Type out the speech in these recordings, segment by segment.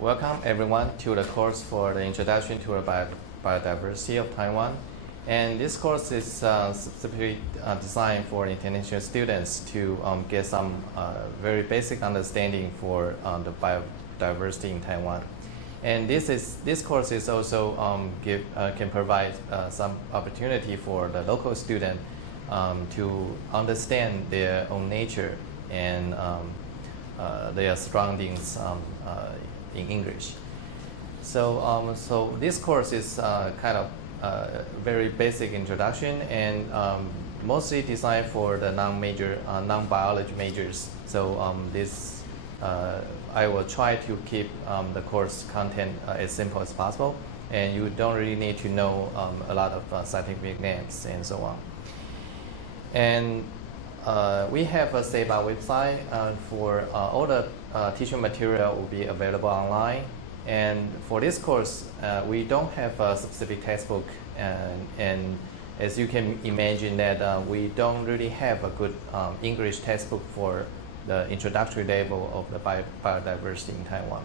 Welcome everyone to the course for the Introduction to the Biodiversity of Taiwan. And this course is specifically designed for international students to get some very basic understanding for the biodiversity in Taiwan. And this course is also can provide some opportunity for the local student to understand their own nature and their surroundings in English. So this course is kind of very basic introduction and mostly designed for the non-biology majors. So I will try to keep the course content as simple as possible, and you don't really need to know a lot of scientific names and so on. And we have a Save Our website for all the teaching material will be available online. And for this course, we don't have a specific textbook, and as you can imagine that we don't really have a good English textbook for the introductory level of the biodiversity in Taiwan.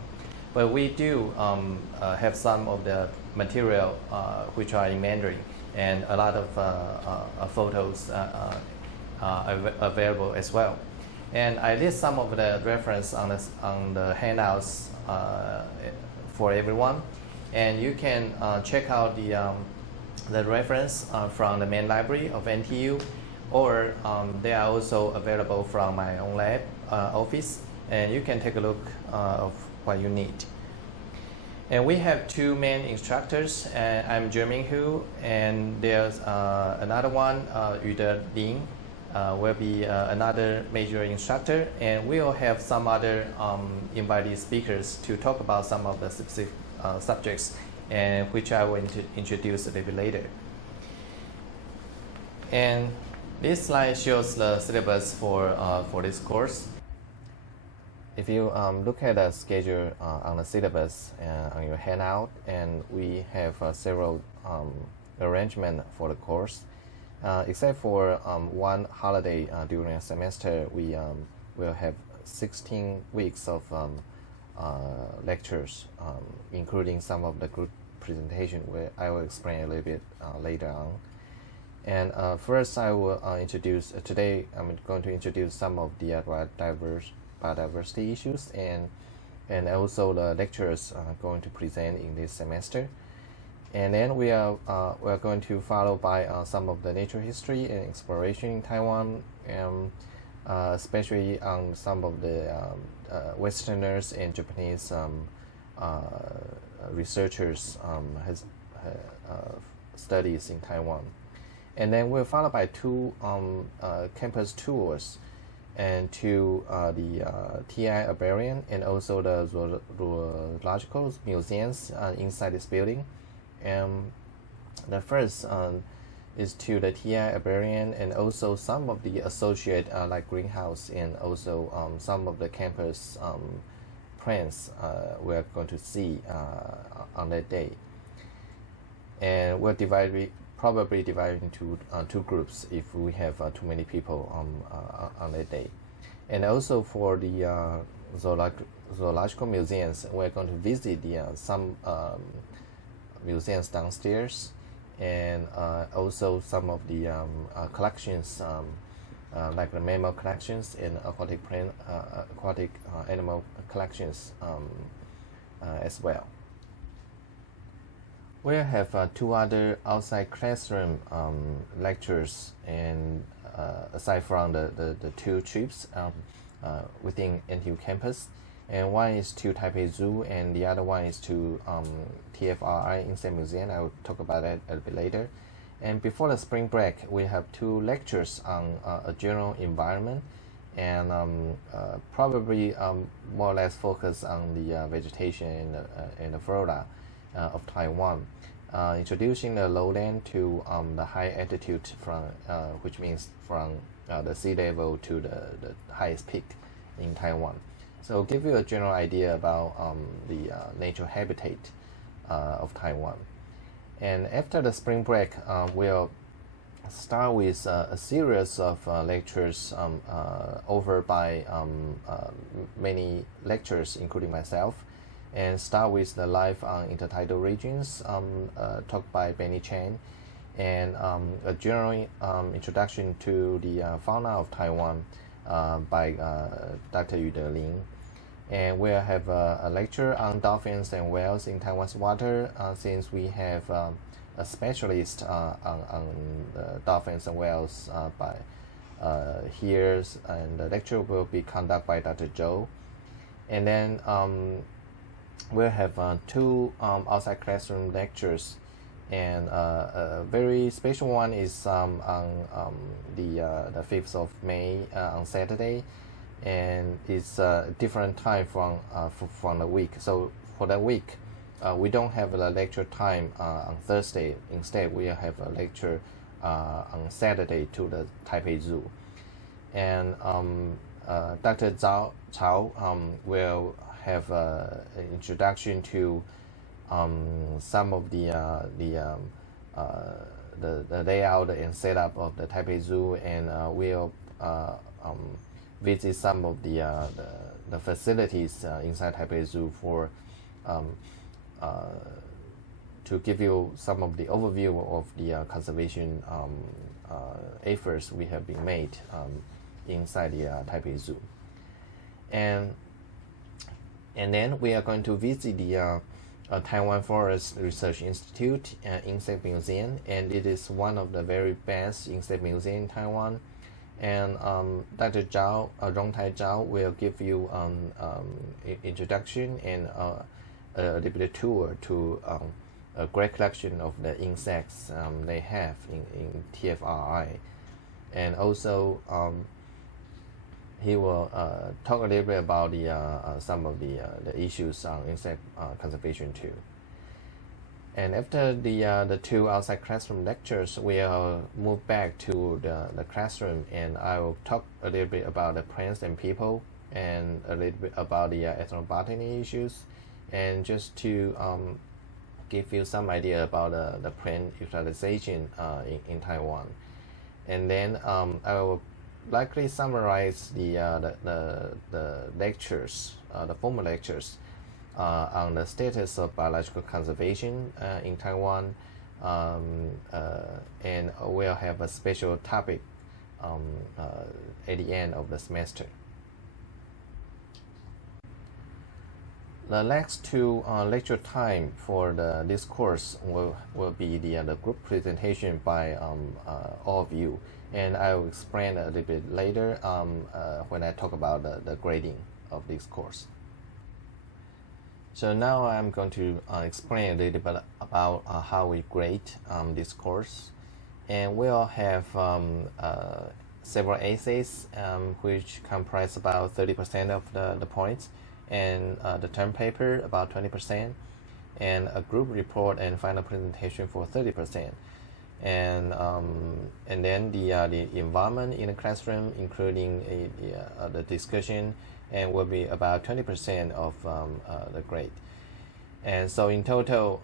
But we do have some of the material which are in Mandarin, and a lot of photos available as well. And I list some of the reference on the handouts for everyone, and you can check out the reference from the main library of NTU, or they are also available from my own lab office, and you can take a look of what you need. And we have two main instructors. I'm JER-MING HU, and there's another one, Lin, will be another major instructor, and we'll have some other invited speakers to talk about some of the specific subjects, and which I will introduce a little bit later. And this slide shows the syllabus for this course. If you look at the schedule on the syllabus on your handout, and we have several arrangements for the course. Except for one holiday during a semester, we will have 16 weeks of lectures, including some of the group presentation, where I will explain a little bit later on. And first, I will introduce, today I'm going to introduce some of the biodiversity issues, and also the lecturers going to present in this semester. And then we are going to follow by some of the nature history and exploration in Taiwan, and especially on some of the Westerners and Japanese researchers has studies in Taiwan. And then we're followed by two campus tours, and to the TI Herbarium and also the zoological museums inside this building. And the first is to the TI Herbarium, and also some of the associate like greenhouse, and also some of the campus plants we're going to see on that day. And we're probably divided into two groups if we have too many people on that day. And also for the zoological museums, we're going to visit some museums downstairs, and also some of the collections, like the mammal collections and aquatic animal collections as well. We have two other outside classroom lectures, and aside from the two trips within NTU campus. And one is to Taipei Zoo, and the other one is to TFRI Insect Museum. I will talk about that a bit later. And before the spring break, we have two lectures on a general environment, and probably more or less focus on the vegetation and the flora of Taiwan, introducing the lowland to the high altitude, from which means from the sea level to the highest peak in Taiwan. So give you a general idea about the nature habitat of Taiwan. And after the spring break, we'll start with a series of lectures offered by many lecturers, including myself. and start with the life on intertidal regions, talked by Benny Chen, and a general introduction to the fauna of Taiwan by Dr. Yu Deling. And we'll have a lecture on dolphins and whales in Taiwan's water, since we have a specialist on the dolphins and whales by here, and the lecture will be conducted by Dr. Zhou. And then we'll have 2 outside classroom lectures, and a very special one is on the 5th of May on Saturday, and it's a different time from the week. So for the week, we don't have a lecture time on Thursday. Instead, we'll have a lecture on Saturday to the Taipei Zoo. And Dr. Cao will have an introduction to some of the layout and setup of the Taipei Zoo, and we'll visit some of the facilities inside Taipei Zoo for to give you some of the overview of the conservation efforts we have been made inside the Taipei Zoo. And then we are going to visit the Taiwan Forest Research Institute Insect Museum, and it is one of the very best insect museums in Taiwan. And Dr. Zhao, Rongtai Zhao, will give you introduction and a little bit of tour to a great collection of the insects they have in TFRI. And also he will talk a little bit about some of the issues on insect conservation too. And after the 2 outside classroom lectures, we'll move back to the classroom, and I will talk a little bit about the plants and people, and a little bit about the ethnobotany issues, and just to give you some idea about the plant utilization in Taiwan. And then I will likely summarize the lectures, the formal lectures on the status of biological conservation in Taiwan, and we'll have a special topic at the end of the semester. The next 2 lecture time for this course will be the group presentation by all of you, and I will explain a little bit later when I talk about the grading of this course. So now I'm going to explain a little bit about how we grade this course, and we'll have several essays which comprise about 30% of the points, and the term paper about 20%, and a group report and final presentation for 30%. And then the environment in the classroom, including the discussion, and will be about 20% of the grade. And so in total,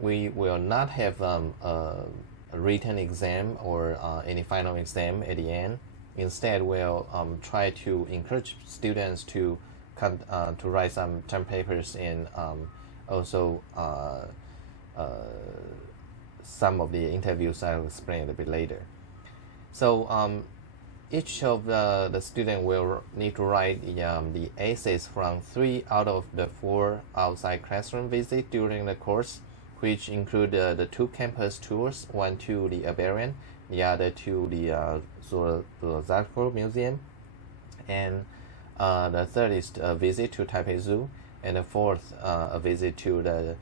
we will not have a written exam or any final exam at the end. Instead, we'll try to encourage students to write some term papers, and also some of the interviews I will explain a little bit later. So each of the student will need to write the essays from 3 out of the 4 outside classroom visits during the course, which include the 2 campus tours, one to the herbarium, the other to the zoological museum, and the third is a visit to Taipei Zoo, and the fourth a visit to the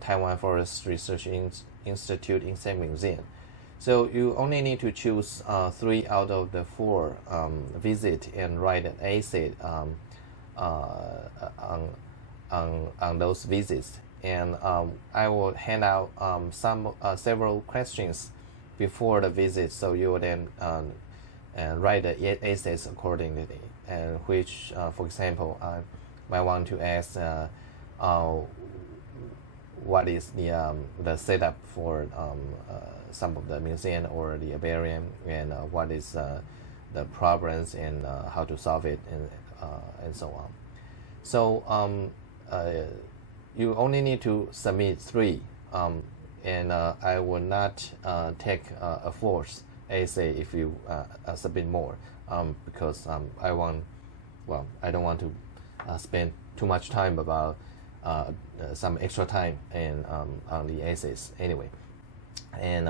Taiwan Forest Research Institute Insect Museum. So you only need to choose 3 out of the 4 visit and write an essay on those visits. And I will hand out several questions before the visit, so you will then write the essays accordingly. And which, for example, I might want to ask what is the setup for some of the museum or the herbarium, and what is the problems and how to solve it, and so on. So you only need to submit 3, and I will not take a fourth essay if you submit more, because I don't want to spend too much time about some extra time and on the essays anyway. And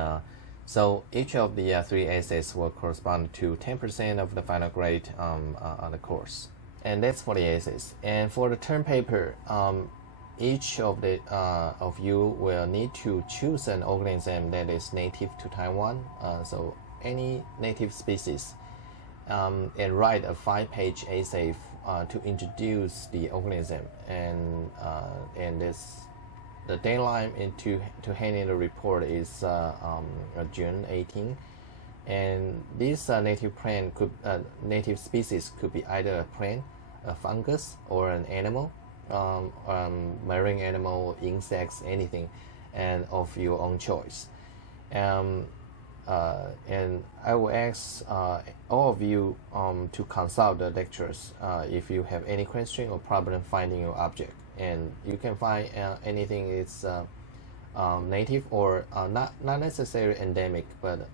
so each of the 3 essays will correspond to 10% of the final grade on the course. And that's for the essays. And for the term paper, each of you will need to choose an organism that is native to Taiwan, so any native species, and write a 5-page essay to introduce the organism. And the deadline to hand in the report is June 18, and this native plant native species could be either a plant, a fungus, or an animal, marine animal, insects, anything, and of your own choice. And I will ask all of you to consult the lectures if you have any question or problem finding your object. And you can find anything it's native or not necessarily endemic, but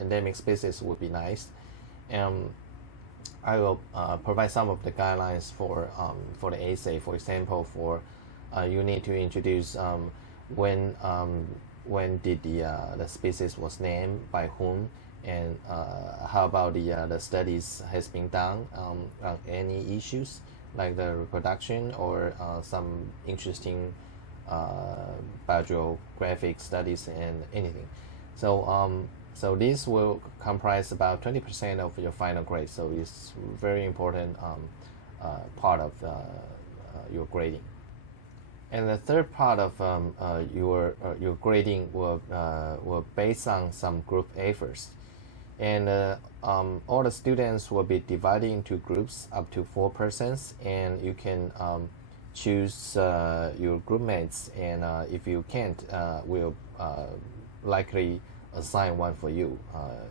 endemic species would be nice. I will provide some of the guidelines for the essay. For example, you need to introduce when did the species was named, by whom, and how about the studies has been done on any issues like the reproduction or some interesting biogeographic studies and anything. So this will comprise about 20% of your final grade. So it's very important part of your grading. And the third part of your grading will based on some group efforts. And all the students will be divided into groups up to 4 persons, and you can choose your group mates, and if you can't, we'll likely assign one for you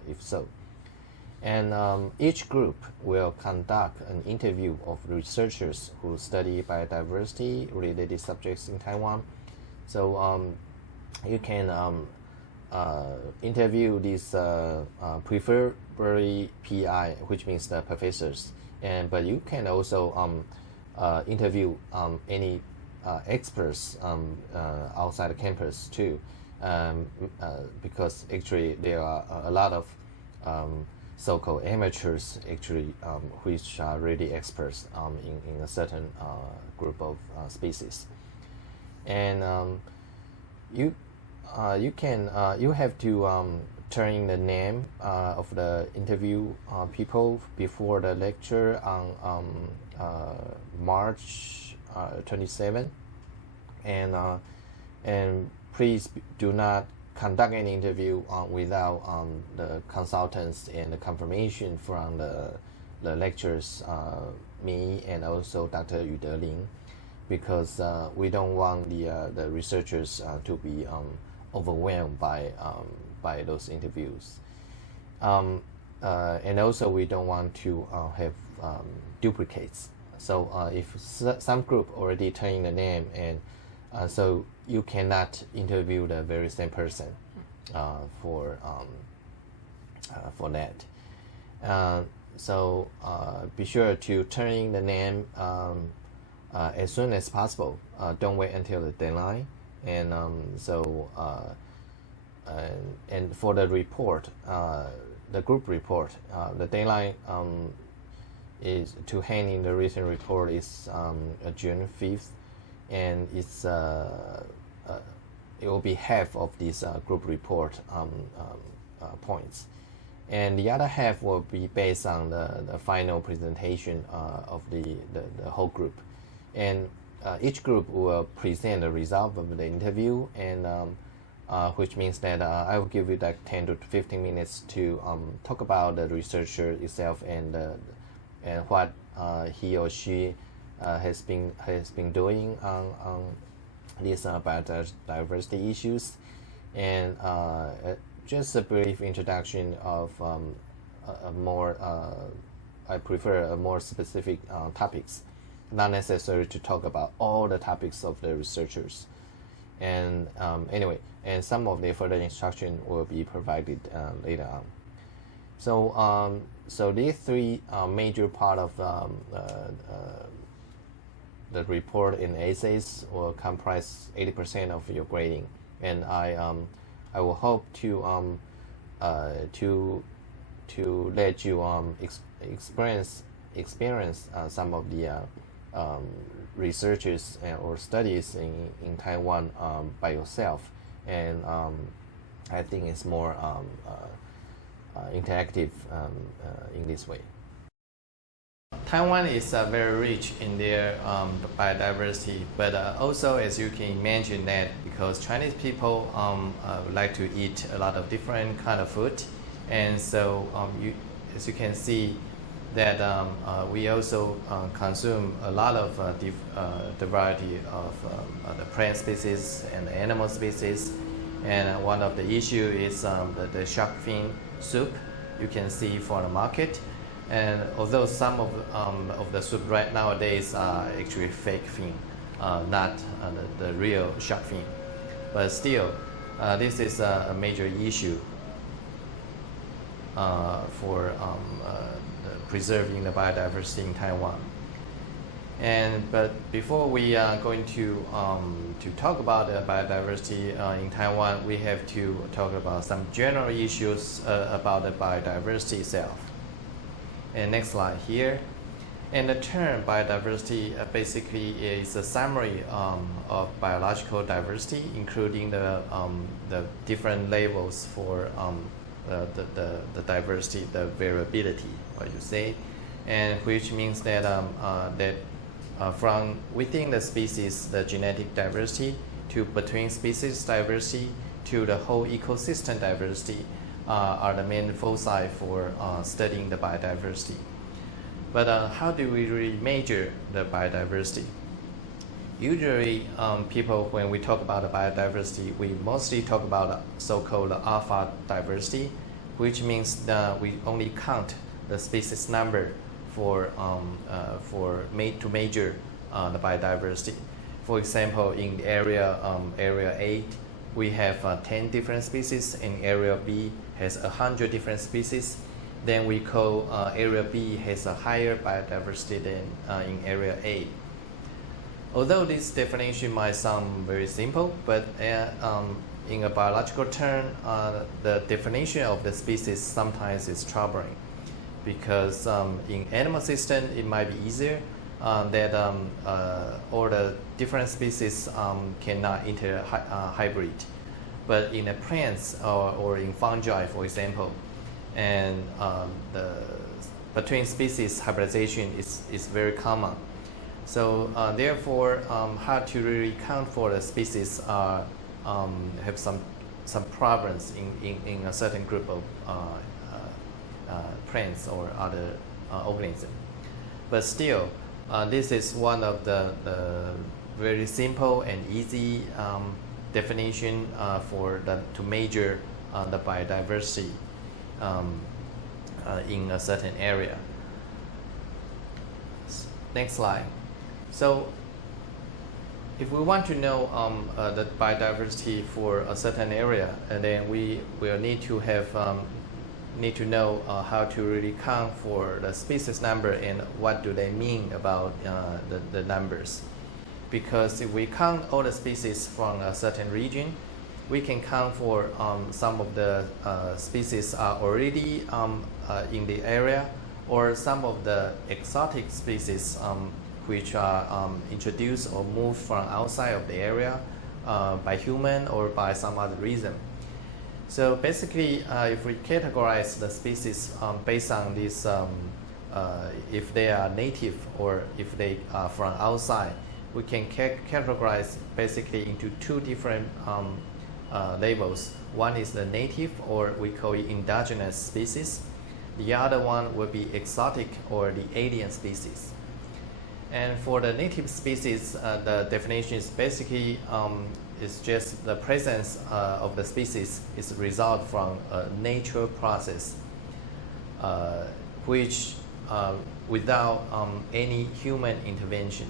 if so. And each group will conduct an interview of researchers who study biodiversity related subjects in Taiwan. So you can interview these preferably PI, which means the professors, but you can also interview any experts outside the campus too, because actually there are a lot of so-called amateurs actually which are really experts in a certain group of species. And you have to turn in the name of the interview people before the lecture on March 27, and please do not conduct an interview without the consultants and the confirmation from the lecturers, me and also Dr. Yu Deling, because we don't want the researchers to be overwhelmed by those interviews, and also we don't want to have duplicates. So if some group already turned in the name, and so you cannot interview the very same person for that. So be sure to turn in the name as soon as possible. Don't wait until the deadline. And and for the report, the group report, the deadline is to hand in the written report is June 5th, and it's it will be half of this group report points, and the other half will be based on the final presentation of the whole group. And each group will present the result of the interview, and which means that I will give you like 10 to 15 minutes to talk about the researcher itself and what he or she has been doing on these biodiversity issues, and just a brief introduction of a more I prefer a more specific topics not necessary to talk about all the topics of the researchers. And anyway, and some of the further instruction will be provided later on. So these three major part of the report and essays will comprise 80% of your grading, and I will hope to let you experience some of the researches or studies in Taiwan by yourself, and I think it's more interactive in this way. Taiwan is very rich in their biodiversity, but also, as you can imagine, that because Chinese people like to eat a lot of different kind of food, and so as you can see that we also consume a lot of the variety of the plant species and the animal species, and one of the issue is the shark fin soup you can see for the market. And although some of the soup right nowadays are actually fake fin, not the real shark fin, but still, this is a major issue for preserving the biodiversity in Taiwan. But before we are going to talk about the biodiversity in Taiwan, we have to talk about some general issues about the biodiversity itself. And next slide here. And the term biodiversity basically is a summary of biological diversity, including the different levels for the diversity, the variability, what you say, and which means that from within the species, the genetic diversity, to between species diversity, to the whole ecosystem diversity, are the main foci for studying the biodiversity. But how do we really measure the biodiversity? Usually, people, when we talk about the biodiversity, we mostly talk about so-called alpha diversity, which means that we only count the species number to measure the biodiversity. For example, in the area A, we have 10 different species, and area B has 100 different species. Then we call area B has a higher biodiversity than in area A. Although this definition might sound very simple, but in a biological term, the definition of the species sometimes is troubling, because in animal system it might be easier that all the different species cannot hybrid. But in the plants or in fungi, for example, and between species hybridization is very common. So therefore, how to really count for the species have some problems in a certain group of plants or other organisms. But still, this is one of the very simple and easy definition to measure the biodiversity in a certain area. Next slide. So if we want to know the biodiversity for a certain area, and then we will need to know how to really count for the species number and what do they mean about the numbers. Because if we count all the species from a certain region, we can count for some of the species are already in the area, or some of the exotic species which are introduced or moved from outside of the area by human or by some other reason. So basically, if we categorize the species based on this, if they are native or if they are from outside, we can categorize basically into two different labels. One is the native, or we call it indigenous species. The other one will be exotic or the alien species. And for the native species, the definition is basically is just the presence of the species is a result from a natural process, which without any human intervention.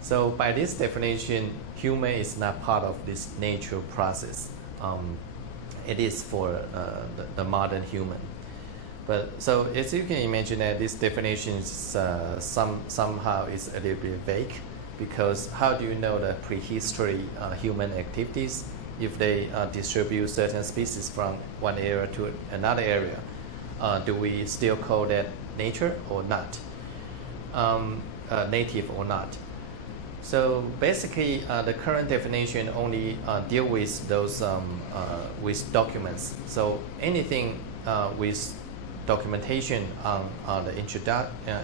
So by this definition, human is not part of this natural process. It is for the modern human. But so as you can imagine that this definition is somehow is a little bit vague, because how do you know the prehistory human activities if they distribute certain species from one area to another area? Do we still call that nature or not? Native or not? So basically, the current definition only deal with those with documents. So anything with documentation on the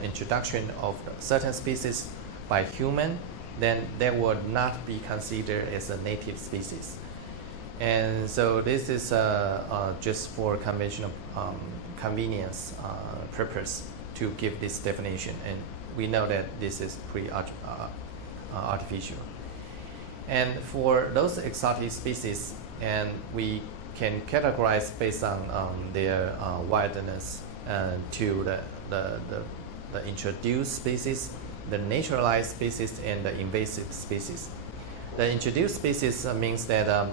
introduction of certain species by human, then that would not be considered as a native species. And so this is just for conventional convenience purpose to give this definition. And we know that this is pretty artificial. And for those exotic species, and we can categorize based on their wildness to the introduced species, the naturalized species, and the invasive species. The introduced species means that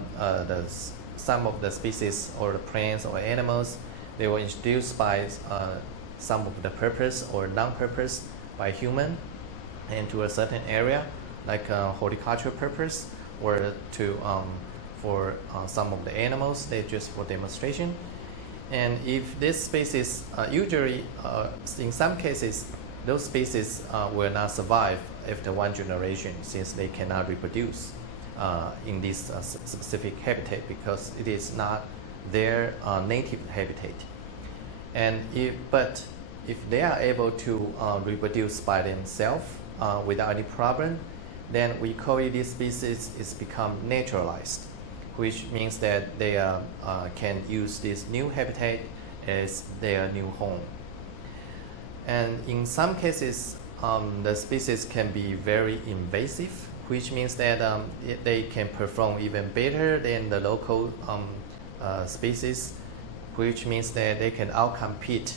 some of the species or the plants or animals, they were introduced by some of the purpose or non-purpose by human and to a certain area, like horticultural purpose, or to for some of the animals, they just for demonstration. And if this species, usually in some cases, those species will not survive after one generation, since they cannot reproduce in this specific habitat, because it is not their native habitat. And but if they are able to reproduce by themselves without any problem, then we call it this species is become naturalized, which means that they can use this new habitat as their new home. And in some cases, the species can be very invasive, which means that they can perform even better than the local species, which means that they can outcompete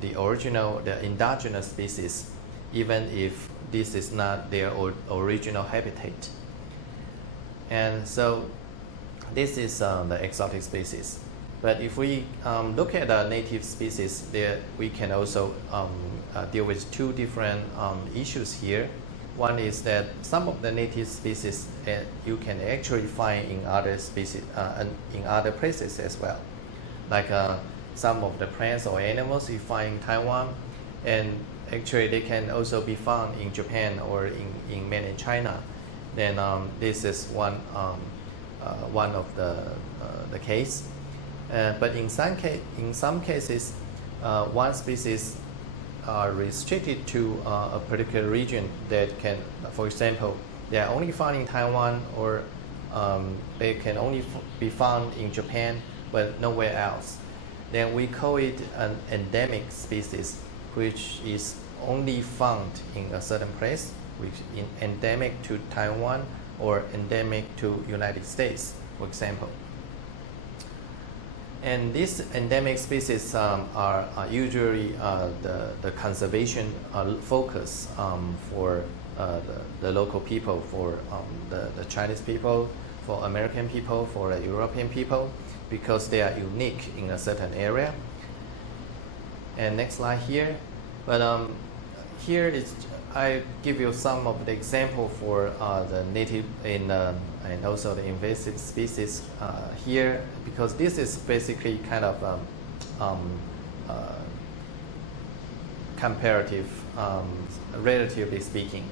the indigenous species, even if this is not their original habitat. And so this is the exotic species. But if we look at the native species, there we can also deal with two different issues here. One is that some of the native species you can actually find in other species in other places as well, like some of the plants or animals you find in Taiwan, and actually they can also be found in Japan or in mainland China. Then this is one of the case. But in some cases, one species are restricted to a particular region that can, for example, they are only found in Taiwan, or they can only be found in Japan, but nowhere else. Then we call it an endemic species, which is only found in a certain place, which is endemic to Taiwan or endemic to United States, for example. And these endemic species are usually the conservation focus for the local people, for the Chinese people, for American people, for the European people, because they are unique in a certain area. And next slide here. But here is I give you some of the example for the native and also the invasive species here, because this is basically kind of comparative, relatively speaking.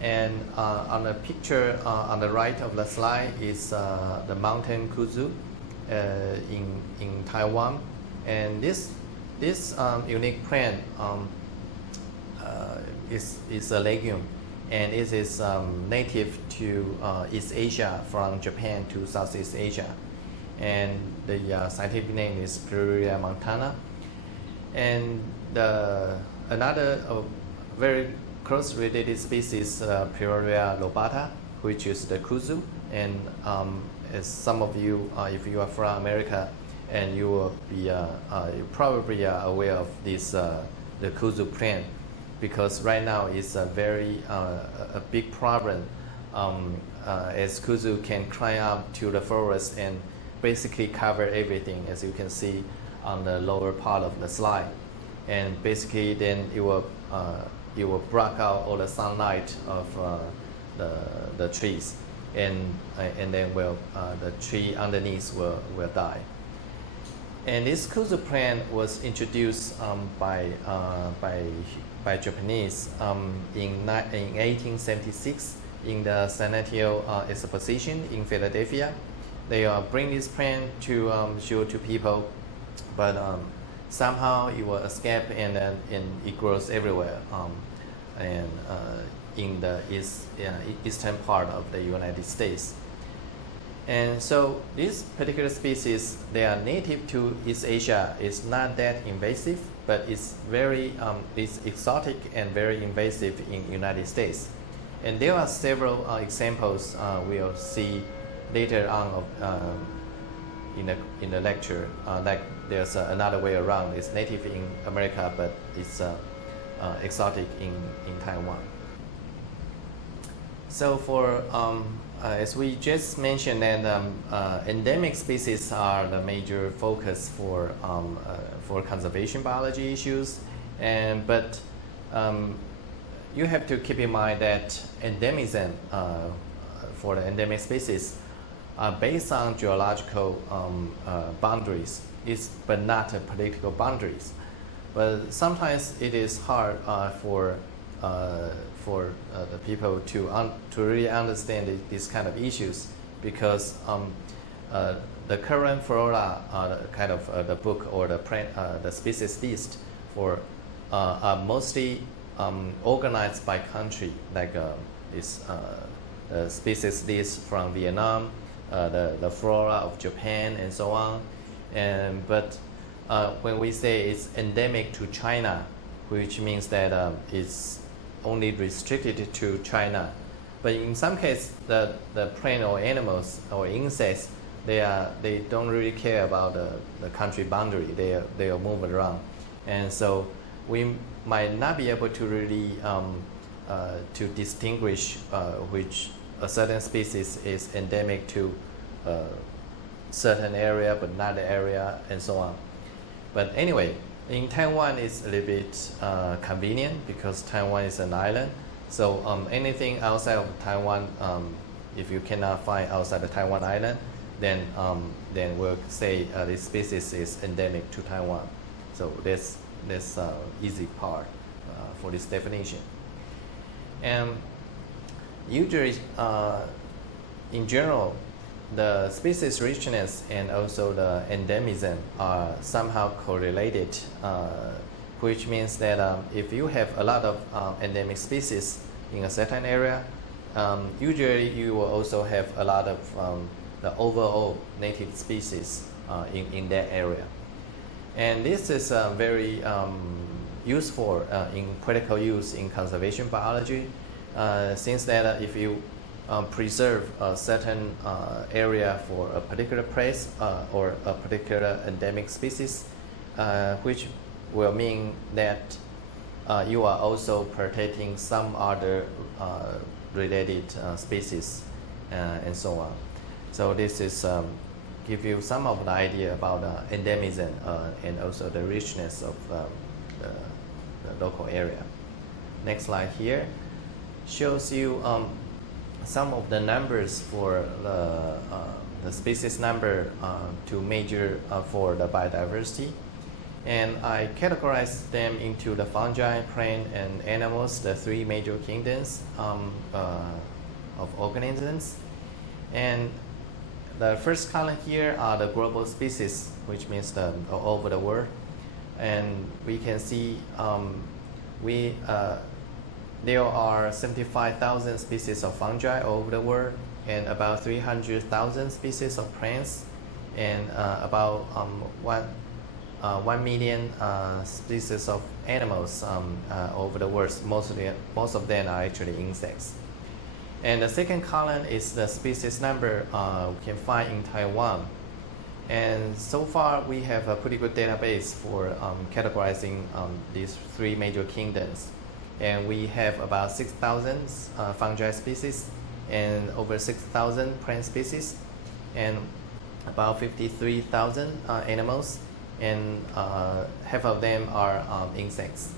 And on the picture on the right of the slide is the mountain kuzu in Taiwan, and this unique plant is a legume, and it is native to East Asia, from Japan to Southeast Asia, and the scientific name is Pleuria montana. And another very close related species, Pleuria lobata, which is the kuzu. And as some of you, if you are from America, and you will be you probably are aware of this the kuzu plant, because right now it's a very a big problem, as kuzu can climb up to the forest and basically cover everything, as you can see on the lower part of the slide, and basically then it will block out all the sunlight of the trees, and then the tree underneath will die. And this kuzu plant was introduced by Japanese in 1876 in the Centennial Exposition in Philadelphia. They bring this plant to show to people, but somehow it will escape, and it grows everywhere, and in the eastern part of the United States. And so this particular species, they are native to East Asia. It's not that invasive, but it's very it's exotic and very invasive in United States. And there are several examples we'll see later on in the lecture. Like there's another way around. It's native in America, but it's exotic in Taiwan. So for as we just mentioned, that endemic species are the major focus for conservation biology issues, but you have to keep in mind that endemism for the endemic species are based on geological boundaries, but not political boundaries. But sometimes it is hard for the people to really understand these kind of issues, because the current flora, kind of the book or the species list are mostly organized by country, like the species list from Vietnam, the flora of Japan, and so on. But when we say it's endemic to China, which means that it's only restricted to China, but in some cases the plant or animals or insects, they don't really care about the country boundary. They'll move around, and so we might not be able to really to distinguish which a certain species is endemic to a certain area but not the area, and so on. But anyway, in Taiwan, it's a little bit convenient, because Taiwan is an island. So anything outside of Taiwan, if you cannot find outside the Taiwan island, then we'll say this species is endemic to Taiwan. So that's easy part for this definition. And usually, in general, the species richness and also the endemism are somehow correlated, which means that if you have a lot of endemic species in a certain area, usually you will also have a lot of the overall native species in that area. And this is very useful in practical use in conservation biology, since that if you preserve a certain area for a particular place or a particular endemic species, which will mean that you are also protecting some other related species, and so on. So this is give you some of the idea about endemism and also the richness of the local area. Next slide here shows you some of the numbers for the species number to measure for the biodiversity. And I categorize them into the fungi, plant, and animals, the three major kingdoms of organisms. And the first column here are the global species, which means all over the world. And we can see there are 75,000 species of fungi all over the world, and about 300,000 species of plants, and about 1 million species of animals over the world. Most of them are actually insects. And the second column is the species number we can find in Taiwan. And so far, we have a pretty good database for categorizing these three major kingdoms. And we have about 6,000 fungi species and over 6,000 plant species and about 53,000 animals, and half of them are insects.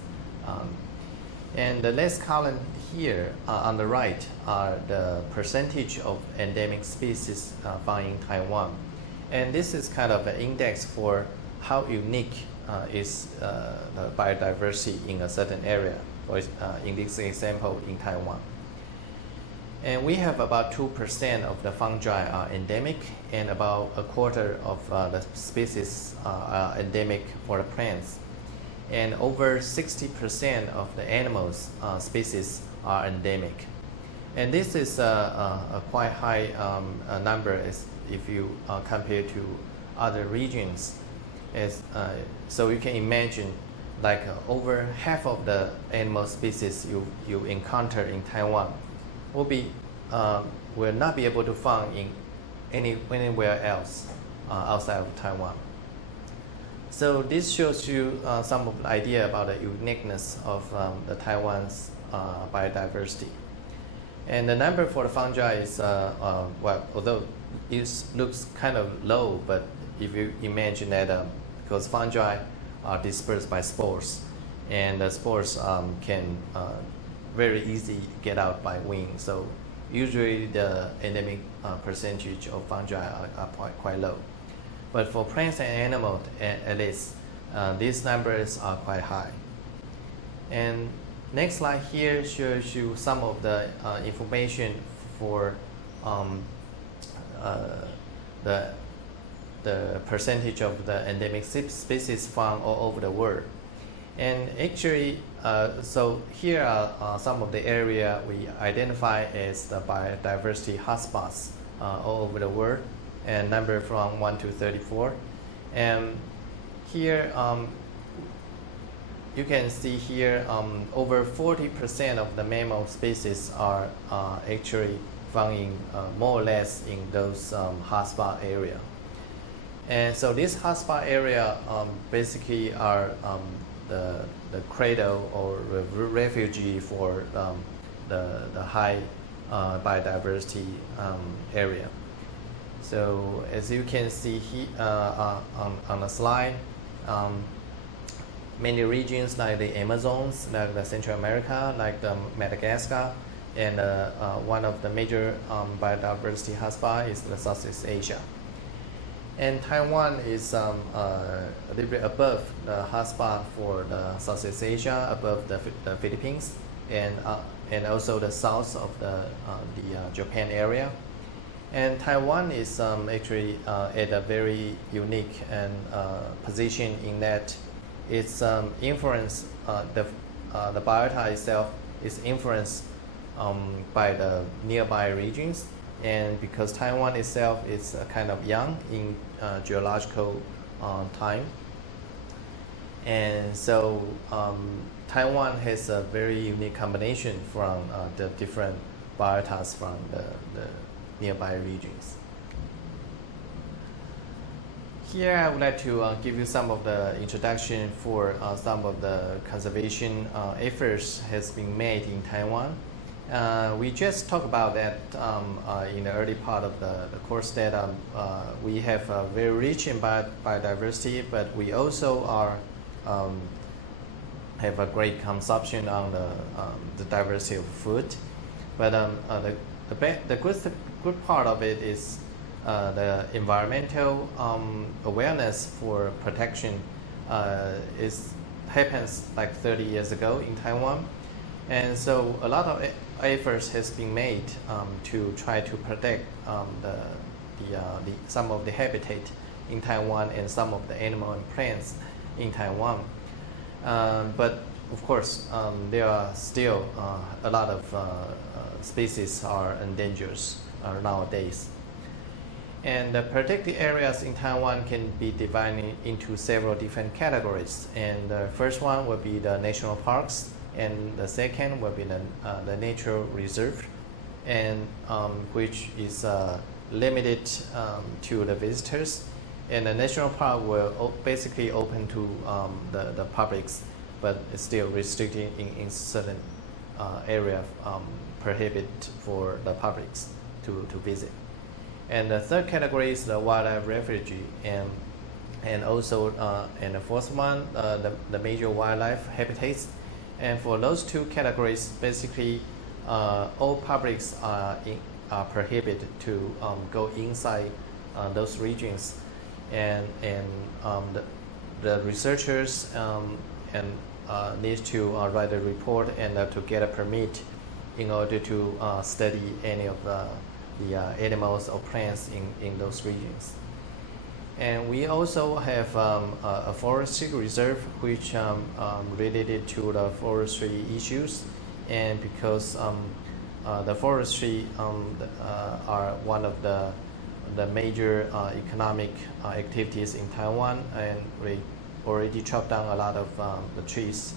And the last column here on the right are the percentage of endemic species found in Taiwan. And this is kind of an index for how unique is the biodiversity in a certain area, or in this example, in Taiwan. And we have about 2% of the fungi are endemic, and about a quarter of the species are endemic for the plants. And over 60% of the animals species are endemic. And this is a quite high number if you compare to other regions. So you can imagine like over half of the animal species you encounter in Taiwan will not be able to find in anywhere else outside of Taiwan. So this shows you some of the idea about the uniqueness of the Taiwan's biodiversity. And the number for the fungi is, well, although it looks kind of low, but if you imagine that because fungi are dispersed by spores, and the spores can very easily get out by wind. So usually the endemic percentage of fungi are quite low. But for plants and animals, at least, these numbers are quite high. And next slide here shows you some of the information for the percentage of the endemic species found all over the world. And actually, so here are some of the area we identify as the biodiversity hotspots all over the world, and number from 1 to 34. And here you can see here over 40% of the mammal species are actually found in more or less in those hotspot area. And so this hotspot area basically are the cradle or refugee for the high biodiversity area. So as you can see here on the slide, many regions like the Amazons, like the Central America, like the Madagascar, and one of the major biodiversity hotspots is the Southeast Asia. And Taiwan is a little bit above the hotspot for the Southeast Asia, above the Philippines, and also the south of the Japan area. And Taiwan is actually at a very unique and position in that its influence, the biota itself is influenced by the nearby regions. And because Taiwan itself is kind of young in geological time, and so Taiwan has a very unique combination from the different biotas from the nearby regions. Here I would like to give you some of the introduction for some of the conservation efforts has been made in Taiwan. We just talked about that in the early part of the course that we have a very rich in biodiversity, but we also have a great consumption on the diversity of food. But the good part of it is the environmental awareness for protection happens like 30 years ago in Taiwan. And so a lot of efforts has been made to try to protect some of the habitat in Taiwan and some of the animal and plants in Taiwan. But of course, there are still a lot of species are endangered nowadays. And the protected areas in Taiwan can be divided into several different categories. And the first one will be the national parks, and the second will be the nature reserve, and which is limited to the visitors. And the national park will basically open to the publics, but it's still restricted in certain area, prohibit for the publics to visit. And the third category is the wildlife refuge, and also and the fourth one, the major wildlife habitats. And for those two categories, basically all publics are prohibited to go inside those regions, and the researchers need to write a report and to get a permit in order to study any of the animals or plants in those regions. And we also have a forestry reserve which related to the forestry issues, and because the forestry are one of the major economic activities in Taiwan, and we already chopped down a lot of the trees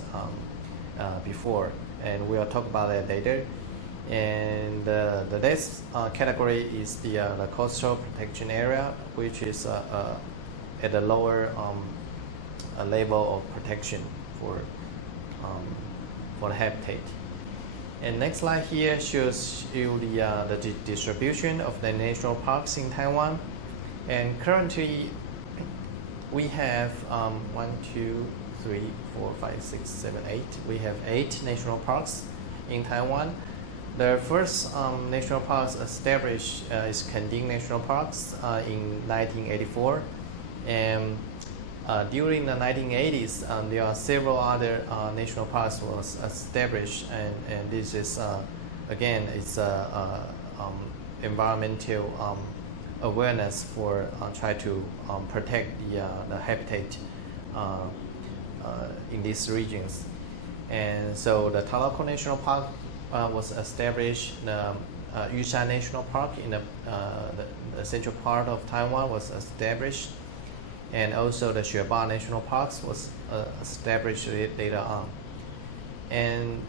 before, and we'll talk about that later. And the next category is the coastal protection area, which is at a lower level of protection for the habitat. And next slide here shows you the distribution of the national parks in Taiwan. And currently, we have 1, 2, 3, 4, 5, 6, 7, 8. We have 8 national parks in Taiwan. The first national parks established is Kending National Parks in 1984, and during the 1980s, there are several other national parks was established, and this is again it's environmental awareness for try to protect the habitat in these regions. And so the Taiwan National Park was established. The Yushan National Park in the central part of Taiwan was established, and also the Xueba National Parks was established later on. And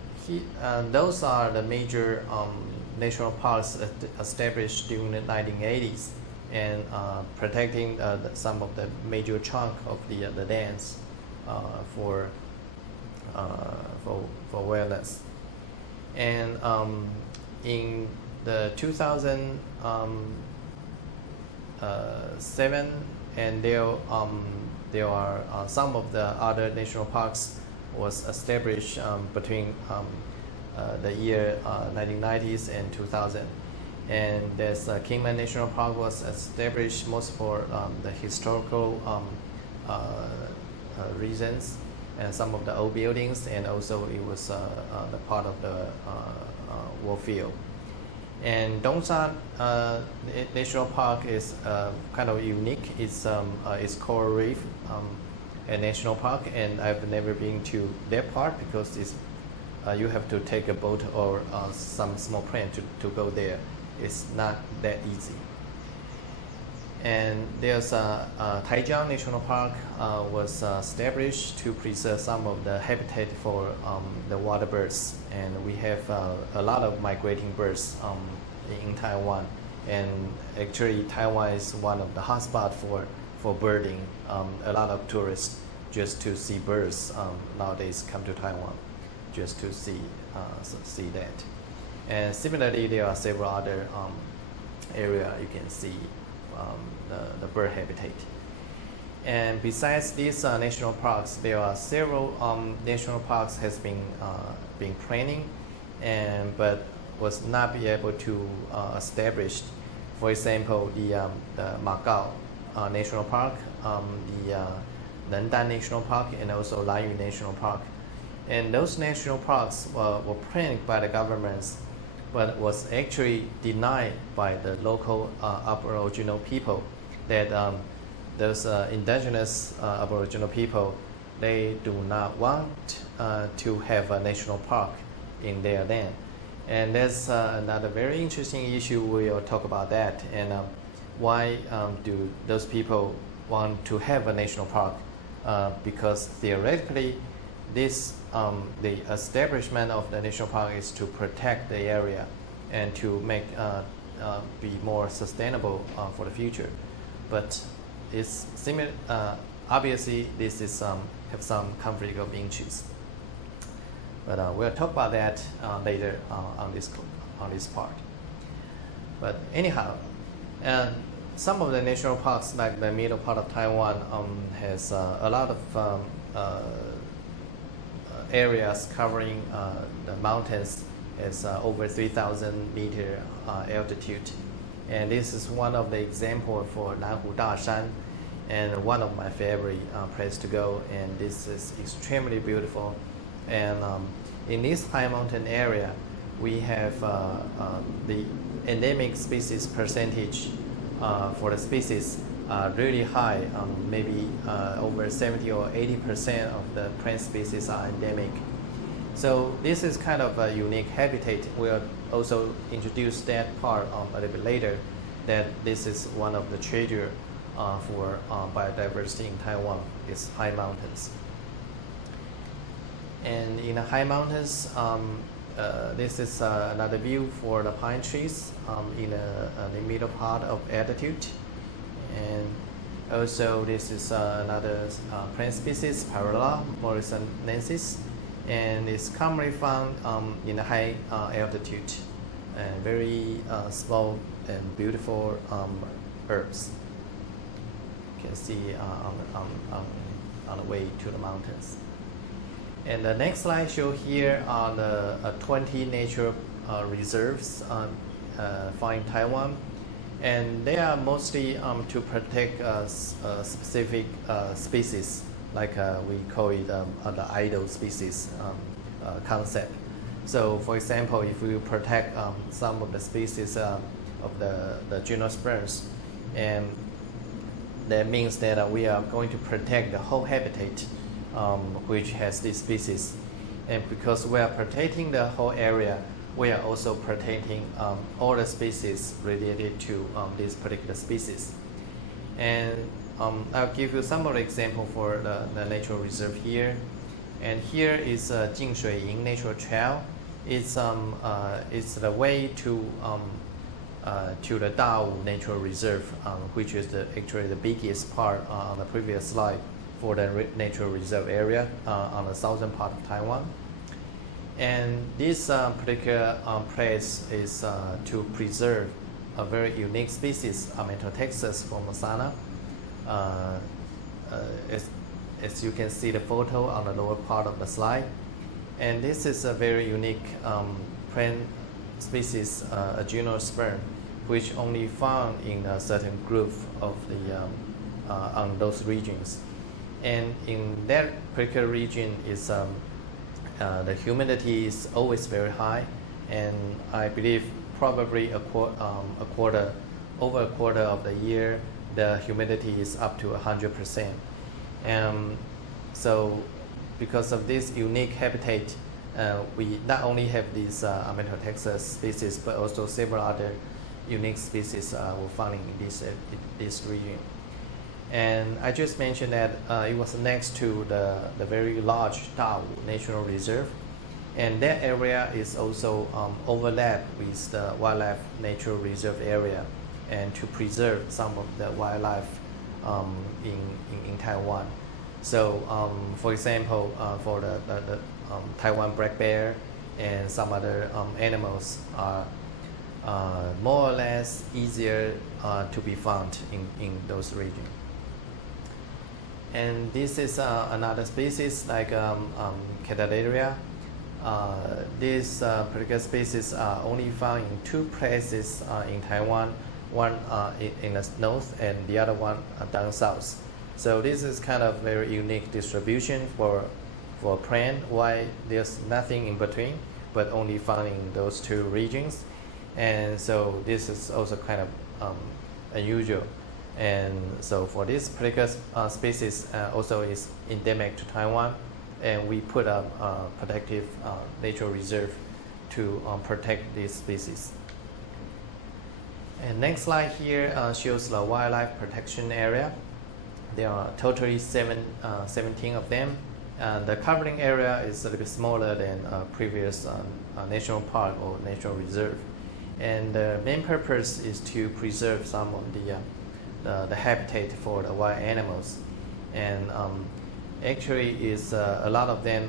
those are the major national parks established during the 1980s, and protecting some of the major chunk of the lands for wilderness. And in the 2007, and there are some of the other national parks was established between the year 1990s and 2000. And there's Kingman National Park was established most for the historical reasons, and some of the old buildings, and also it was the part of the war field. And Dongshan National Park is kind of unique. It's Coral Reef a national park, and I've never been to that part because it's you have to take a boat or some small plane to go there. It's not that easy. And there's Taijiang National Park was established to preserve some of the habitat for the water birds, and we have a lot of migrating birds in Taiwan. And actually, Taiwan is one of the hotspots for birding. A lot of tourists just to see birds nowadays come to Taiwan just to see that. And similarly, there are several other areas you can see the bird habitat. And besides these national parks, there are several national parks has been planning, but was not be able to establish. For example, the Macau National Park, the Nandan National Park, and also Lanyu National Park. And those national parks were planned by the governments, but was actually denied by the local Aboriginal people. That those indigenous Aboriginal people, they do not want to have a national park in their land. And that's another very interesting issue. We'll talk about that, and why do those people want to have a national park? Because theoretically, this the establishment of the national park is to protect the area and to make be more sustainable for the future. But it's similar. Obviously, this is have some conflict of interest, but we'll talk about that later on this part. But anyhow, some of the national parks, like the middle part of Taiwan, has a lot of areas covering the mountains. Is over 3,000 meter altitude, and this is one of the example for Nanhu Dashan, and one of my favorite place to go. And this is extremely beautiful. And in this high mountain area, we have the endemic species percentage for the species really high. Maybe over 70 or 80% of the plant species are endemic. So this is kind of a unique habitat. We'll also introduce that part a little bit later, that this is one of the treasure for biodiversity in Taiwan, is high mountains. And in the high mountains, this is another view for the pine trees in the middle part of altitude. And also this is another plant species, Parula morrisonensis, and it's commonly found in the high altitude, and very small and beautiful herbs. You can see on the way to the mountains. And the next slide show here are the 20 nature reserves found in Taiwan, and they are mostly to protect specific species, like we call it the idle species concept. So, for example, if we protect some of the species of the gymnosperms, and that means that we are going to protect the whole habitat which has this species. And because we are protecting the whole area, we are also protecting all the species related to this particular species. And I'll give you some more example for the natural reserve here. And here is Jingshui-Ying Natural Trail. It's the way to the Dawu Natural Reserve, which is actually the biggest part on the previous slide for the natural reserve area on the southern part of Taiwan. And this particular place is to preserve a very unique species, Amethotexus formosana. As you can see the photo on the lower part of the slide. And this is a very unique plant species, a gymnosperm, which only found in a certain group of the on those regions. And in that particular region is the humidity is always very high, and I believe probably over a quarter of the year the humidity is up to 100%. And so because of this unique habitat, we not only have these Amethotexus species, but also several other unique species were found in this region. And I just mentioned that it was next to the very large Dawu National Reserve, and that area is also overlapped with the Wildlife Natural Reserve area, and to preserve some of the wildlife in Taiwan. So, for example, for the Taiwan black bear and some other animals are more or less easier to be found in those regions. And this is another species like Catalaria. This particular species are only found in two places in Taiwan, one in the north and the other one down south. So this is kind of very unique distribution for a plant. Why there's nothing in between, but only found in those two regions. And so this is also kind of unusual. And so for this particular species also is endemic to Taiwan, and we put up a protective natural reserve to protect this species. And next slide here shows the wildlife protection area. There are totally 17 of them. The covering area is a little bit smaller than previous national park or natural reserve. And the main purpose is to preserve some of the the habitat for the wild animals, and actually is a lot of them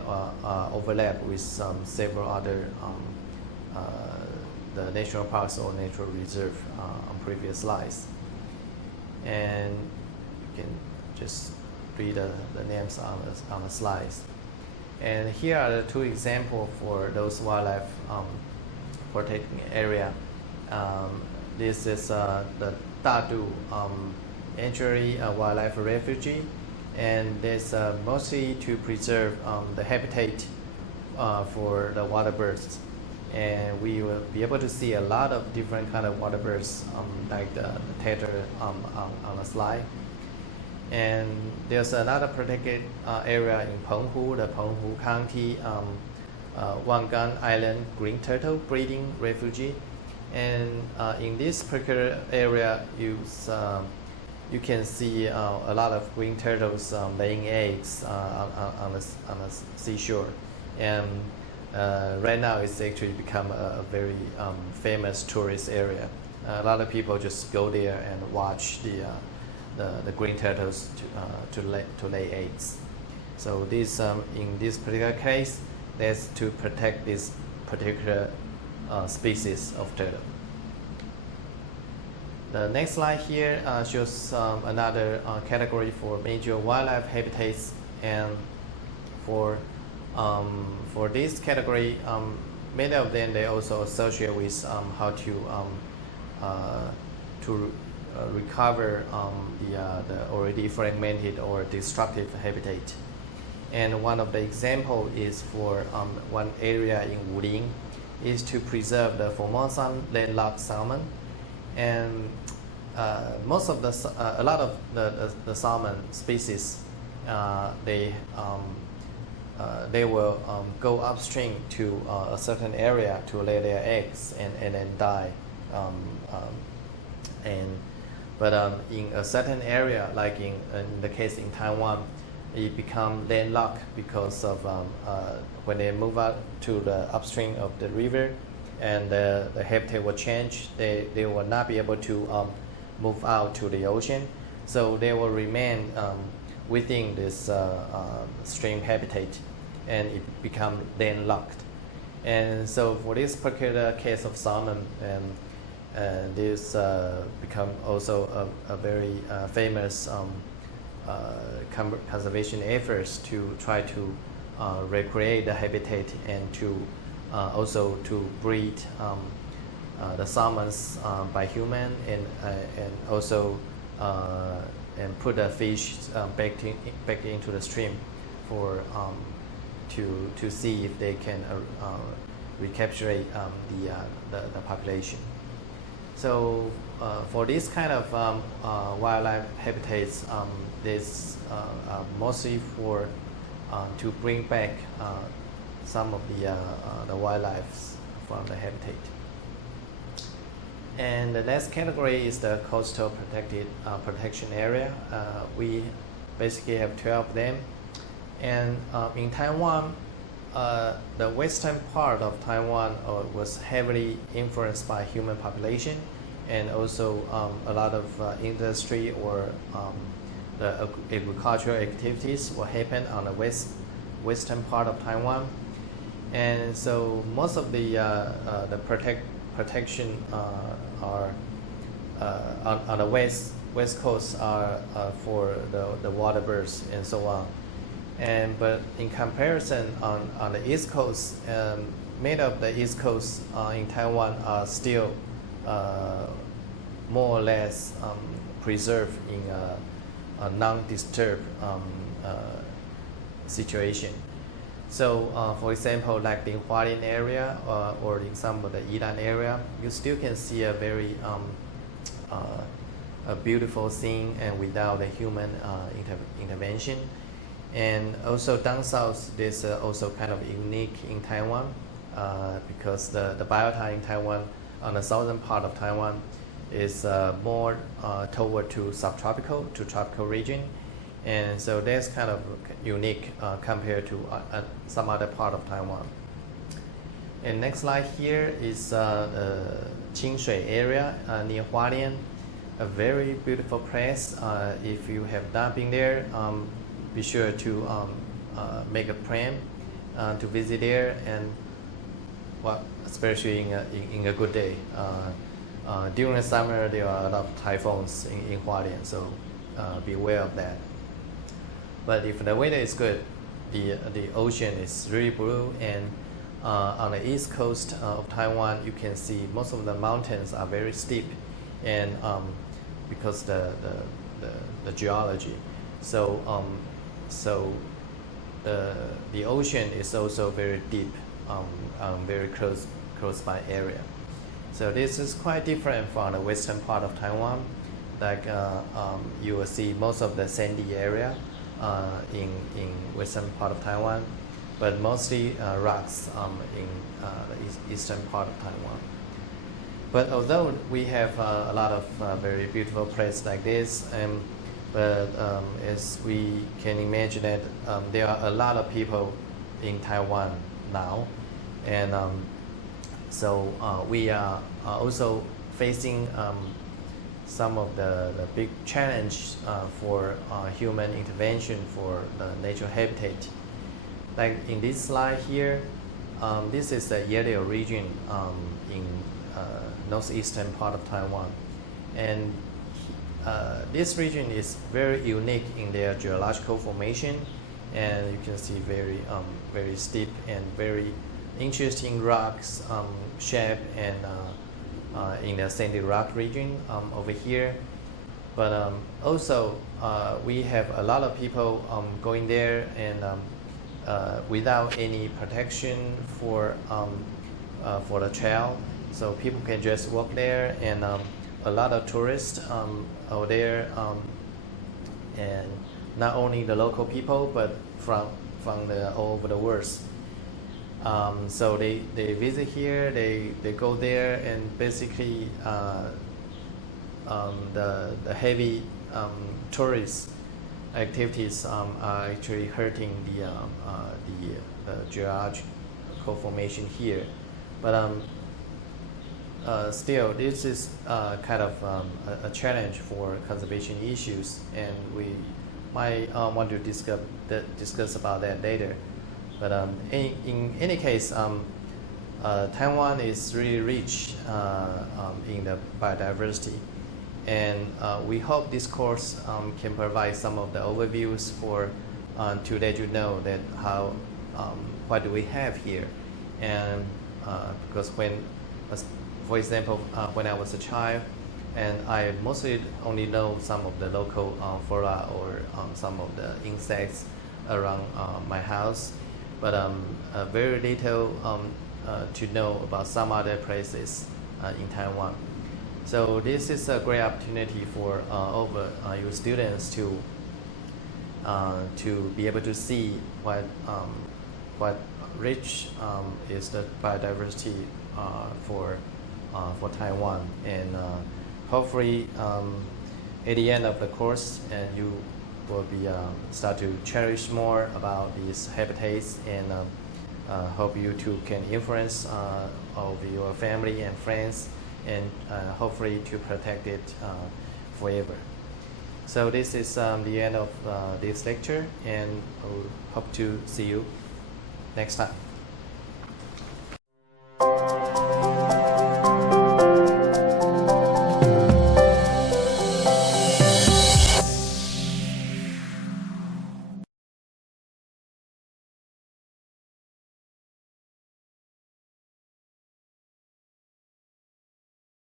overlap with several other the national parks or natural reserve on previous slides, and you can just read the names on the slides. And here are the two examples for those wildlife protecting area. This is the Tadu Sanctuary Wildlife Refuge, and this mostly to preserve the habitat for the water birds. And we will be able to see a lot of different kind of water birds, like the tetra on the slide. And there's another protected area in Penghu, the Penghu County Wangan Island Green Turtle Breeding Refuge. And in this particular area, you can see a lot of green turtles laying eggs on the seashore. And right now it's actually become a very famous tourist area. A lot of people just go there and watch the green turtles to lay eggs. So this in this particular case, that's to protect this particular species of turtle. The next slide here shows another category for major wildlife habitats, and for this category, many of them they also associate with how to recover the already fragmented or destructive habitat. And one of the example is for one area in Wulin is to preserve the Formosan landlocked salmon. And most of a lot of the salmon species, they will go upstream to a certain area to lay their eggs and then die. But in a certain area, like in the case in Taiwan, it become landlocked because of when they move out to the upstream of the river, and the habitat will change. They will not be able to move out to the ocean, so they will remain within this stream habitat, and it become landlocked. And so for this particular case of salmon, this become also a very famous conservation efforts to try to recreate the habitat and to also to breed the salmons by human, and also and put the fish back into the stream for to see if they can recapture the population. So for this kind of wildlife habitats, this mostly for to bring back some of the wildlife from the habitat. And the next category is the coastal protected protection area. We basically have 12 of them. And in Taiwan, the western part of Taiwan was heavily influenced by human population, and also a lot of industry or the agricultural activities will happen on the western part of Taiwan. And so most of the protection are on the west coast are for the water birds and so on. But in comparison on the east coast, many of the east coast in Taiwan are still more or less preserved in a non-disturbed situation. So for example, like the Hualien area or in some of the Yilan area, you still can see a very a beautiful scene and without the human intervention. And also down south, there's also kind of unique in Taiwan because the biota in Taiwan, on the southern part of Taiwan, is more toward to subtropical to tropical region. And so that's kind of unique compared to some other part of Taiwan. And next slide here is the Qingshui area near Hualien. a very beautiful place. If you have not been there, be sure to make a plan to visit there, and especially in a good day. During the summer, there are a lot of typhoons in Hualien, so be aware of that. But if the weather is good, the ocean is really blue, and on the east coast of Taiwan, you can see most of the mountains are very steep, and because the geology, so the ocean is also very deep, very close by area. So this is quite different from the western part of Taiwan. Like you will see most of the sandy area in western part of Taiwan, but mostly rocks in the eastern part of Taiwan. But although we have a lot of very beautiful places like this, but as we can imagine that there are a lot of people in Taiwan now, and so we are also facing some of the big challenge for human intervention for the natural habitat. Like in this slide here, this is the Yellow region in northeastern part of Taiwan, and this region is very unique in their geological formation, and you can see very steep and very interesting rocks shape and in the sandy rock region over here. But also we have a lot of people going there and without any protection for the trail, so people can just walk there, and a lot of tourists are there, and not only the local people but from all over the world. So they visit here, they go there, and basically the heavy tourist activities are actually hurting the geological formation here. But still, this is kind of a challenge for conservation issues, and we might want to discuss about that later. But in any case, Taiwan is really rich in the biodiversity, and we hope this course can provide some of the overviews to let you know that what do we have here, and because for example, when I was a child, and I mostly only know some of the local flora or some of the insects around my house, but very little to know about some other places in Taiwan. So this is a great opportunity for all of your students to be able to see what rich is the biodiversity for Taiwan, and hopefully at the end of the course, and you will be start to cherish more about these habitats, and hope you too can influence of your family and friends, and hopefully to protect it forever. So this is the end of this lecture, and I hope to see you next time.